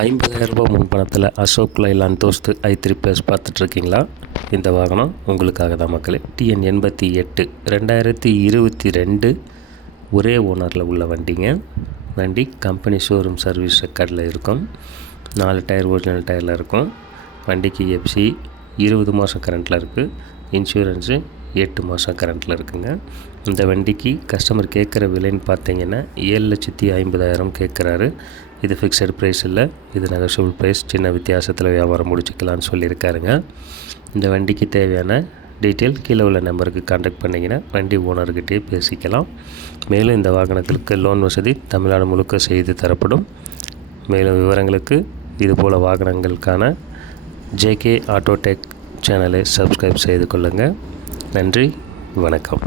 ரூ. 50,000 முன்பணத்தில் Ashok Leyland தோஸ்து i3 plus பார்த்துட்ருக்கீங்களா? இந்த வாகனம் உங்களுக்காக தான் மக்களே. TN 88 2022 ஒரே ஓனரில் உள்ள வண்டிங்க. வண்டி கம்பெனி ஷோரூம் சர்வீஸ் ரெக்கார்டில் இருக்கும். 4 டயர் ஒரிஜினல் டயரில் இருக்கும். வண்டிக்கு FC 20 மாதம் கரண்ட்டில் இருக்குது. இன்சூரன்ஸு 8 மாதம் கரண்ட்டில் இருக்குங்க. இந்த வண்டிக்கு கஸ்டமர் கேட்குற விலைன்னு பார்த்தீங்கன்னா 7,50,000 கேட்குறாரு. இது ஃபிக்ஸட் ப்ரைஸ் இல்லை, இது நெகோஷியபிள் ப்ரைஸ். சின்ன வித்தியாசத்தில் வியாபாரம் முடிச்சுக்கலான்னு சொல்லியிருக்காருங்க. இந்த வண்டிக்கு தேவையான டீட்டெயில் கீழே உள்ள நம்பருக்கு கான்டாக்ட் பண்ணிங்கன்னா வண்டி ஓனர்கிட்டே பேசிக்கலாம். மேலும் இந்த வாகனத்திற்கு லோன் வசதி தமிழ்நாடு முழுக்க செய்து தரப்படும். மேலும் விவரங்களுக்கு இதுபோல் வாகனங்களுக்கான JK ஆட்டோடெக் சேனலை சப்ஸ்கிரைப் செய்து கொள்ளுங்கள். நன்றி, வணக்கம்.